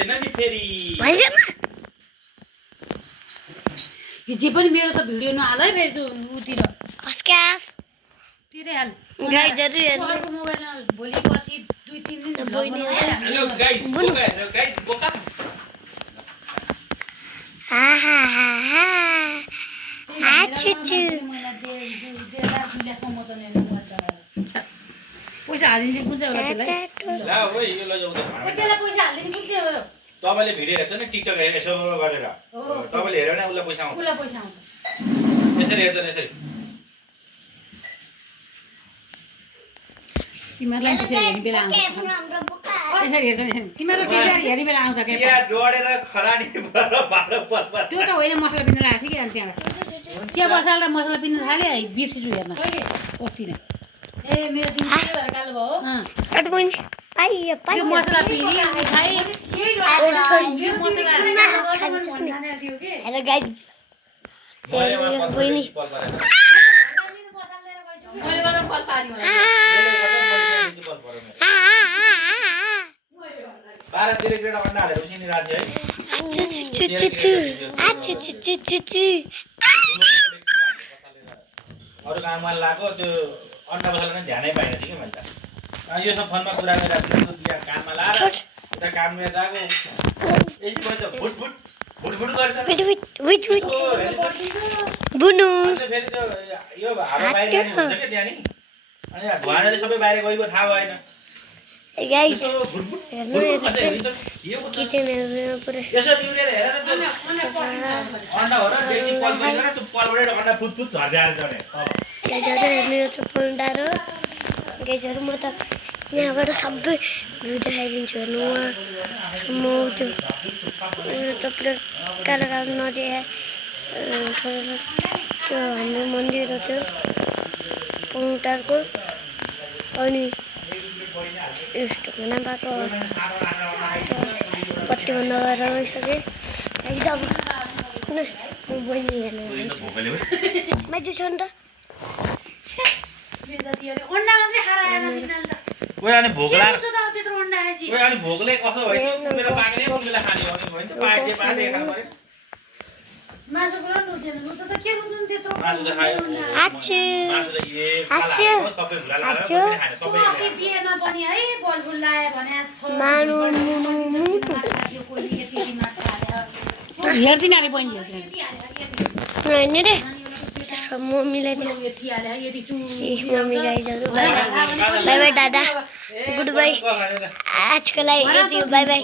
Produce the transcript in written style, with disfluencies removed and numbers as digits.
हाल्दैन नि फेरि भइसक्यो जे पनि मेरो त भिडियो नहाल है फेरि त्यो उतिर अस्क्यास तिरै हाल गाइजहरु हेर्नु अर्को मोबाइलमा भोलि पछि 2-3 दिन बहिनी हेलो गाइस बोका हा हा हा हा आचुचु पैसा हालिदिने कुन चाहिँ होला त्यसलाई ला ओइ यो लजाऊ त त्यसलाई पैसा हालिदिने कुन चाहिँ हो तपाईले भिडियो हेर्छ नि टिकटक यसो गरेर तपाईले हेर्यो भने उलाई पैसा आउँछ उसलाई पैसा आउँछ यसरी हेर्छ यसरी तिमीहरूलाई त्यसरी हेर्ने बेला आउँछ यसरी हेर्छ नि तिमीहरूलाई त्यसरी हेर्ने बेला आउँछ के चिया डढेर खरानी भएर भालो पर्छ त्यो त होइन मसला पिन्नु राखेको थिएँ कि अनि त्यहाँ चिया बसाल्दा मसला पिन्नु थाल्यो बिर्सिछु हेर्न अस्ति नै ए मेरो दिन के भएर कालो भयो अट बहिनी पाइयो यो मसला पिनी मिठाई यो मसला हेलो गाइस बहिनी मैले गर्न कल पारी मलाई 12 ग्रेड अन्डा हालेर उसिनी राख्यो है अरु काममा लाग्यो त्यो अन्डा मसला नै ध्यानै पाइन थिए के मैले त यो सब फोनमा कुरा गरिराख्छु यहाँ काममा लाएर उता काम गरेर आएको यसै भयो त भुटभुट गर्छ बुनु फेरि त्यो यो हावा बाहिर जाने हुन्छ के त्यहाँ नि अनि धुवाले सबै बाहिर गएको थाहा भएन गाइस हेर्नु किचन एरिया पुरै यसो बिउरेर हेर न त्यो अन्डा हो र डेली पल गरेर त्यो पलबाट अन्डा फुट झर्दै आएर जाने गाइसहरु हेर्नु यो चाहिँ फोल्डर हो गाइसहरु म त यहाँबाट सबै भ्यू देखाइदिन्छु हेर्नु वहाँसम्म त्यो त पुरा कालो कालो नदी थोरै त्यो हाम्रो मन्दिर हो त्यो फोल्डरको अनि यस्तो खाना बाटो कति भन्दा गएर गइसकेँ एकदम बहिनी हेर्नु माइजु छ नि त अन्डा मात्रै खाएर आएर तिमीले त ओए अनि भोक लाग त्यत्रो अन्डा खाएपछि ओए अनि भोकले कसो भयो कुमेला पाक्ने कुमेला खाने हो नि त पाके पाए खानु पर्यो मासु पुरा नुझेन नु त के रुनु त्यत्रो मासु त खायो आच्छे मासु त ए आच्छे सबै भुला लाएर आच्छे खाने सबै के बिहेमा पनि है बलबुल लाए भने छ मानु हेर्दिन अरे बहिनी हेर्दिन हैन रे मम्मीलाई मम्मी गाइजहरु बाई बाई दादा गुड बाई आजको लागि यति हो बाई बाई